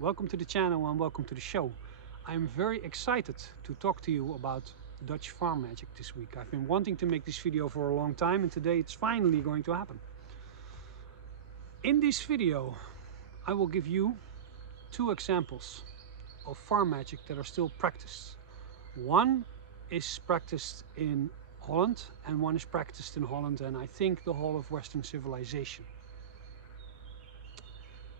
welcome to the channel and welcome to the show. I'm very excited to talk to you about Dutch farm magic this week. I've been wanting to make this video for a long time and today it's finally going to happen. In this video I will give you two examples of farm magic that are still practiced. One is practiced in Holland and one is practiced in Holland and I think the whole of Western civilization.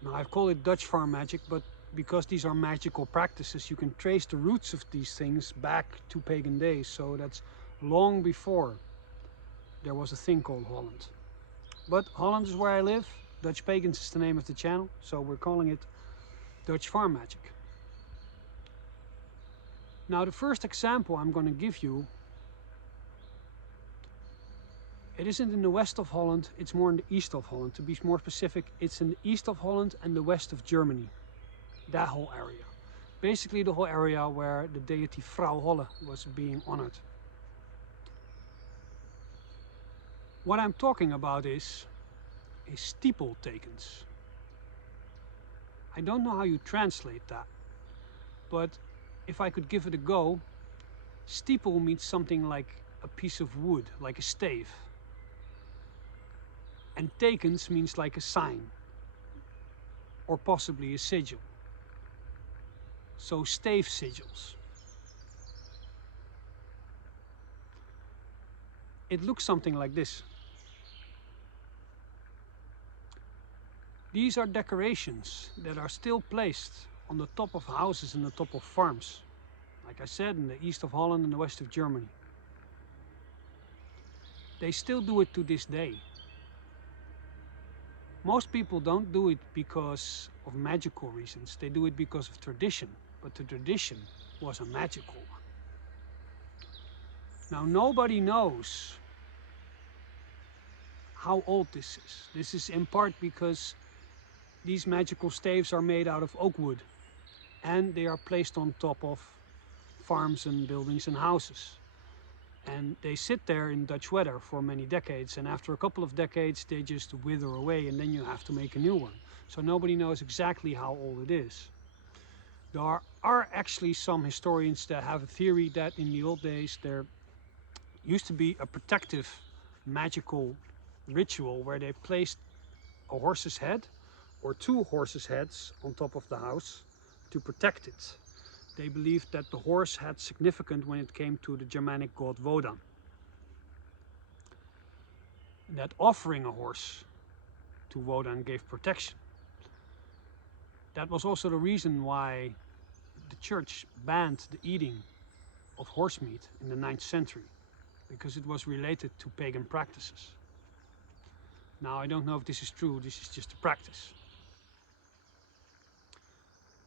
Now I've called it Dutch farm magic, but because these are magical practices, you can trace the roots of these things back to pagan days. So that's long before there was a thing called Holland. But Holland is where I live. Dutch Pagans is the name of the channel, so we're calling it Dutch farm magic. Now the first example I'm going to give you, it isn't in the west of Holland, it's more in the east of Holland. To be more specific, it's in the east of Holland and the west of Germany. That whole area. Basically the whole area where the deity Vrouw Holle was being honored. What I'm talking about is Stiepeltekens. I don't know how you translate that, but if I could give it a go, steeple means something like a piece of wood, like a stave. And tekens means like a sign, or possibly a sigil. So stave sigils. It looks something like this. These are decorations that are still placed on the top of houses and the top of farms. Like I said, in the east of Holland and the west of Germany. They still do it to this day. Most people don't do it because of magical reasons. They do it because of tradition. But the tradition was a magical one. Now nobody knows how old this is. This is in part because these magical staves are made out of oak wood and they are placed on top of farms and buildings and houses. And they sit there in Dutch weather for many decades, and after a couple of decades they just wither away and then you have to make a new one. So nobody knows exactly how old it is. There are actually some historians that have a theory that in the old days there used to be a protective magical ritual where they placed a horse's head or two horses' heads on top of the house to protect it. They believed that the horse had significance when it came to the Germanic god Wodan. That offering a horse to Wodan gave protection. That was also the reason why the church banned the eating of horse meat in the 9th century, because it was related to pagan practices. Now I don't know if this is true, this is just a practice.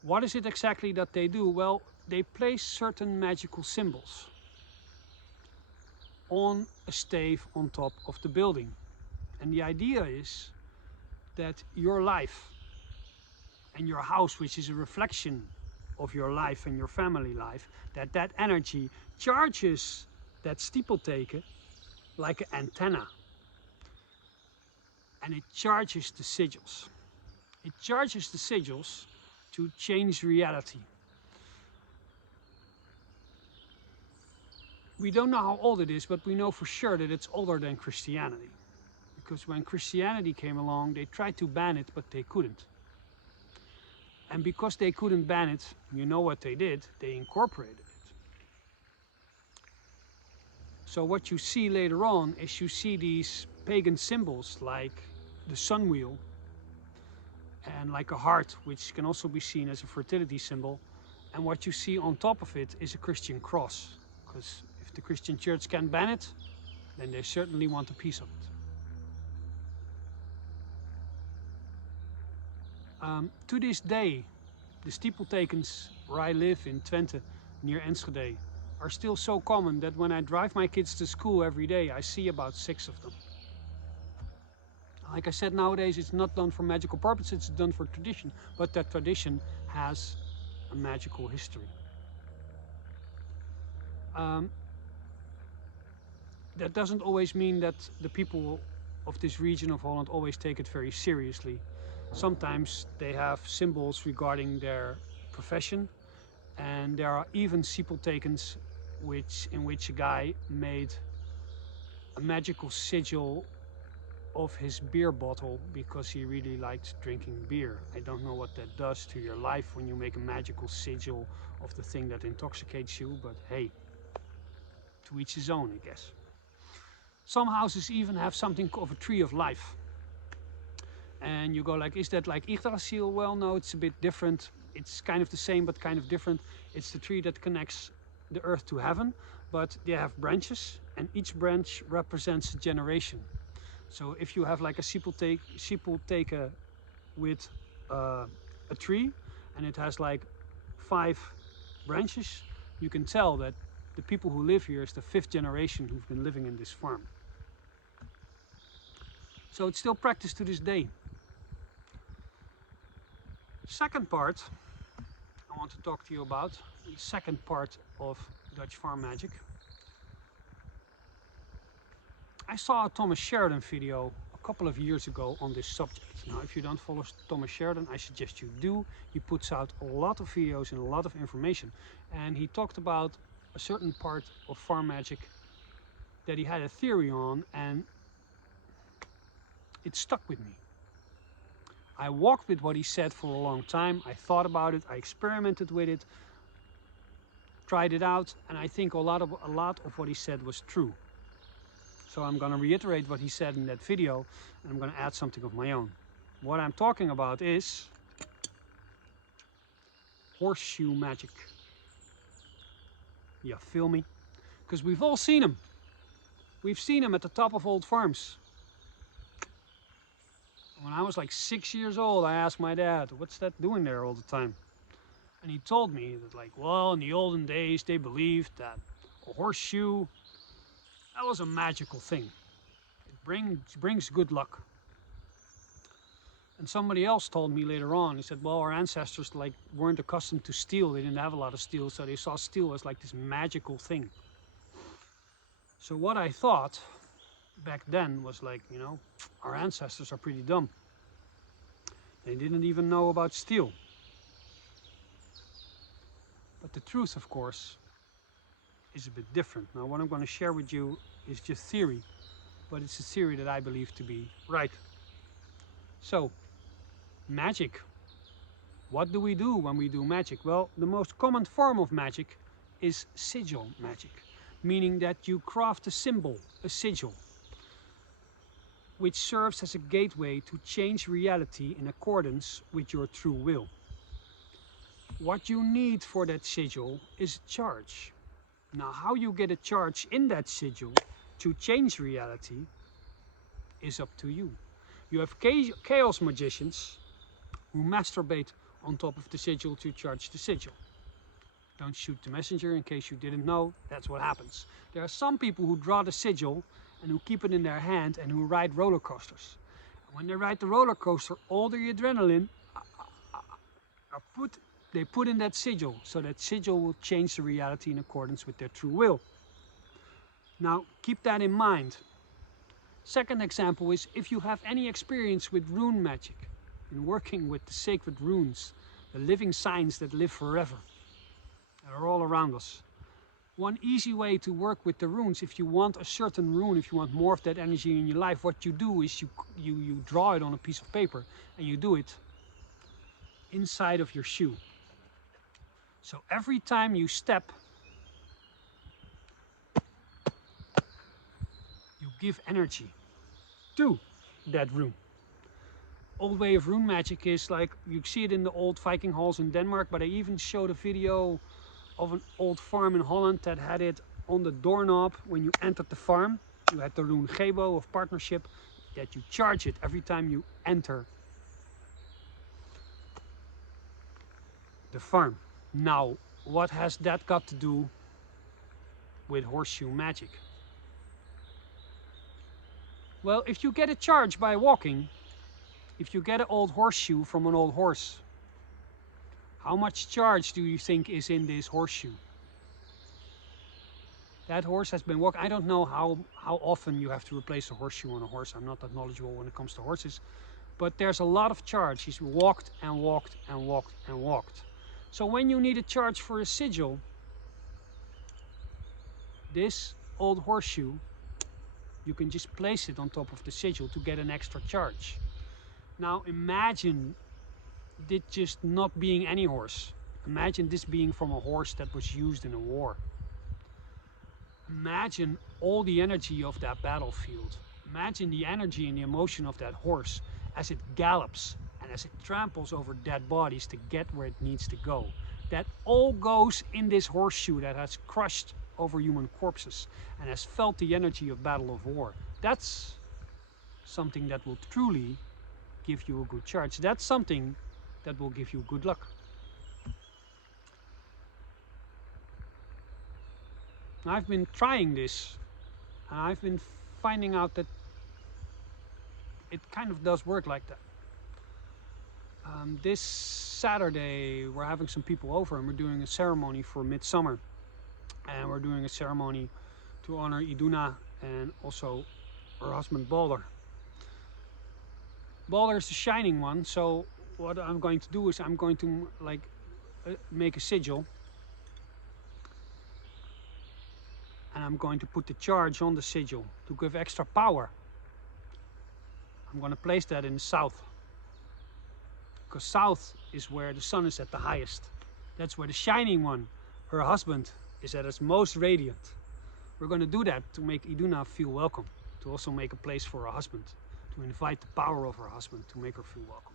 What is it exactly that they do? Well, they place certain magical symbols on a stave on top of the building. And the idea is that your life and your house, which is a reflection of your life and your family life, that energy charges that Stiepelteken like an antenna. And it charges the sigils. It charges the sigils to change reality. We don't know how old it is, but we know for sure that it's older than Christianity. Because when Christianity came along, they tried to ban it, but they couldn't. And because they couldn't ban it, you know what they did? They incorporated it. So what you see later on is you see these pagan symbols like the sun wheel and like a heart, which can also be seen as a fertility symbol. And what you see on top of it is a Christian cross. Because if the Christian church can ban it, then they certainly want a piece of it. To this day, the Stiepeltekens where I live in Twente, near Enschede, are still so common that when I drive my kids to school every day, I see about 6 of them. Like I said, nowadays it's not done for magical purposes, it's done for tradition, but that tradition has a magical history. That doesn't always mean that the people of this region of Holland always take it very seriously. Sometimes they have symbols regarding their profession, and there are even Stiepeltekens in which a guy made a magical sigil of his beer bottle because he really liked drinking beer. I don't know what that does to your life when you make a magical sigil of the thing that intoxicates you, but hey, to each his own, I guess. Some houses even have something of a tree of life. And you go like, is that like Yggdrasil? Well, no, it's a bit different. It's kind of the same, but kind of different. It's the tree that connects the earth to heaven, but they have branches, and each branch represents a generation. So if you have like a Stiepelteken with a tree, and it has like 5 branches, you can tell that the people who live here is the 5th generation who've been living in this farm. So it's still practiced to this day. Second part I want to talk to you about, the second part of Dutch farm magic. I saw a Thomas Sheridan video a couple of years ago on this subject. Now, if you don't follow Thomas Sheridan, I suggest you do. He puts out a lot of videos and a lot of information. And he talked about a certain part of farm magic that he had a theory on, and it stuck with me. I walked with what he said for a long time. I thought about it, I experimented with it, tried it out, and I think a lot of what he said was true. So I'm going to reiterate what he said in that video, and I'm going to add something of my own. What I'm talking about is horseshoe magic. You feel me? Because we've all seen them. We've seen them at the top of old farms. When I was like 6 years old, I asked my dad, what's that doing there all the time? And he told me that, like, well, in the olden days, they believed that a horseshoe, that was a magical thing. It brings good luck. And somebody else told me later on, he said, well, our ancestors weren't accustomed to steel. They didn't have a lot of steel, so they saw steel as like this magical thing. So what I thought back then was like, you know, our ancestors are pretty dumb. They didn't even know about steel. But the truth, of course, is a bit different. Now, what I'm going to share with you is just theory, but it's a theory that I believe to be right. So, magic. What do we do when we do magic? Well, the most common form of magic is sigil magic, meaning that you craft a symbol, a sigil, which serves as a gateway to change reality in accordance with your true will. What you need for that sigil is a charge. Now, how you get a charge in that sigil to change reality is up to you. You have chaos magicians who masturbate on top of the sigil to charge the sigil. Don't shoot the messenger, in case you didn't know, that's what happens. There are some people who draw the sigil and who keep it in their hand and who ride roller coasters. And when they ride the roller coaster, all the adrenaline they put in that sigil, so that sigil will change the reality in accordance with their true will. Now, keep that in mind. Second example is if you have any experience with rune magic, in working with the sacred runes, the living signs that live forever, that are all around us. One easy way to work with the runes, if you want a certain rune, if you want more of that energy in your life, what you do is you draw it on a piece of paper and you do it inside of your shoe. So every time you step, you give energy to that rune. Old way of rune magic is like, you see it in the old Viking halls in Denmark, but I even showed a video of an old farm in Holland that had it on the doorknob when you entered the farm. You had the rune Gebo of partnership, that you charge it every time you enter the farm. Now, what has that got to do with horseshoe magic? Well, if you get a charge by walking, if you get an old horseshoe from an old horse, how much charge do you think is in this horseshoe? That horse has been walking. I don't know how often you have to replace a horseshoe on a horse. I'm not that knowledgeable when it comes to horses. but there's a lot of charge. He's walked and walked and walked and walked. So when you need a charge for a sigil, this old horseshoe, you can just place it on top of the sigil to get an extra charge. Now imagine this just not being any horse. Imagine this being from a horse that was used in a war. Imagine all the energy of that battlefield. Imagine the energy and the emotion of that horse as it gallops and as it tramples over dead bodies to get where it needs to go. That all goes in this horseshoe that has crushed over human corpses and has felt the energy of battle of war. That's something that will truly give you a good charge. That's something that will give you good luck. I've been trying this and I've been finding out that it kind of does work like that. This Saturday we're having some people over and we're doing a ceremony for midsummer, and we're doing a ceremony to honor Iduna and also her husband Balder. Balder is the shining one, so what I'm going to do is I'm going to make a sigil, and I'm going to put the charge on the sigil to give extra power. I'm going to place that in the south, because south is where the sun is at the highest. That's where the shining one, her husband, is at its most radiant. We're going to do that to make Iduna feel welcome, to also make a place for her husband, to invite the power of her husband, to make her feel welcome.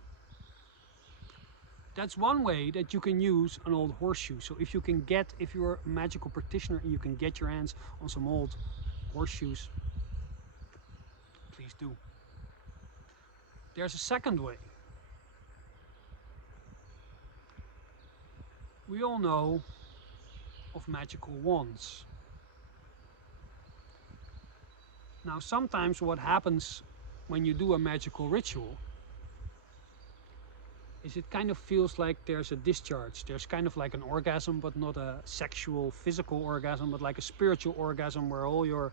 That's one way that you can use an old horseshoe. So if you're a magical practitioner and you can get your hands on some old horseshoes, please do. There's a second way. We all know of magical wands. Now sometimes what happens when you do a magical ritual is it kind of feels like there's a discharge. There's kind of like an orgasm, but not a sexual, physical orgasm, but like a spiritual orgasm where all your...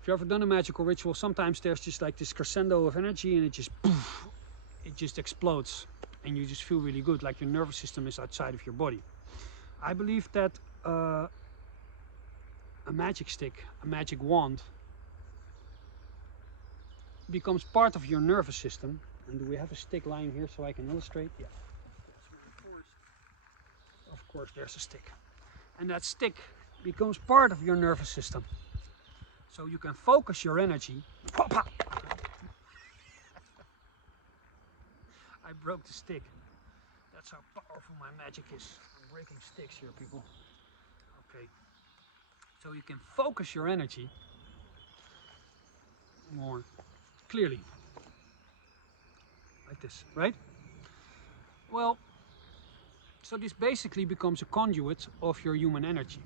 If you've ever done a magical ritual, sometimes there's just like this crescendo of energy and it just poof, it just explodes and you just feel really good, like your nervous system is outside of your body. I believe that a magic stick, a magic wand, becomes part of your nervous system. And do we have a stick lying here so I can illustrate? Yeah. Of course there's a stick. And that stick becomes part of your nervous system. So you can focus your energy. I broke the stick. That's how powerful my magic is. I'm breaking sticks here, people. Okay. So you can focus your energy more clearly. Like this, right? Well, so this basically becomes a conduit of your human energy.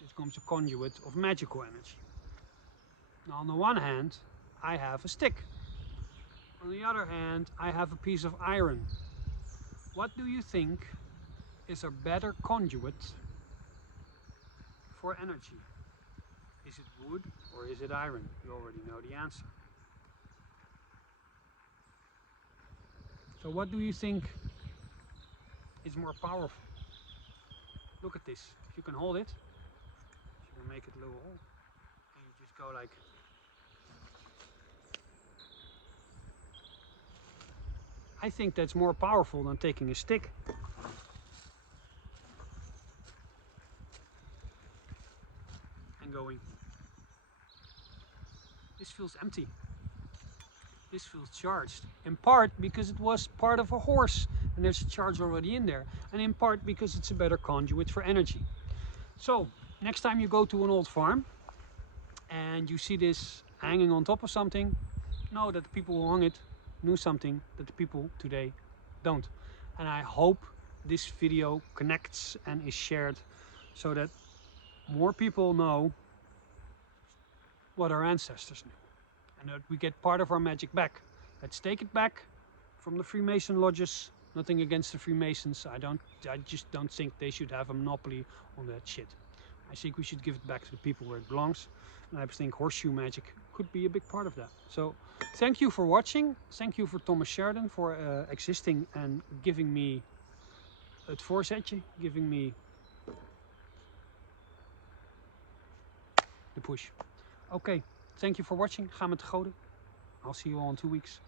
It becomes a conduit of magical energy. Now, on the one hand, I have a stick. On the other hand, I have a piece of iron. What do you think is a better conduit for energy? Is it wood or is it iron? You already know the answer. So what do you think is more powerful? Look at this. If you can hold it, you can make it a little hole. And you just go like... I think that's more powerful than taking a stick. And going. This feels empty. This feels charged, in part because it was part of a horse and there's a charge already in there, and in part because it's a better conduit for energy. So next time you go to an old farm and you see this hanging on top of something, know that the people who hung it knew something that the people today don't. And I hope this video connects and is shared so that more people know what our ancestors knew. And that we get part of our magic back. Let's take it back from the Freemason lodges. Nothing against the Freemasons. I just don't think they should have a monopoly on that shit. I think we should give it back to the people where it belongs. And I think horseshoe magic could be a big part of that. So Thank you for watching. Thank you for Thomas Sheridan for existing and giving me het voorzetje, giving me the push. Okay, thank you for watching. Ga met de goden. I'll see you all in 2 weeks.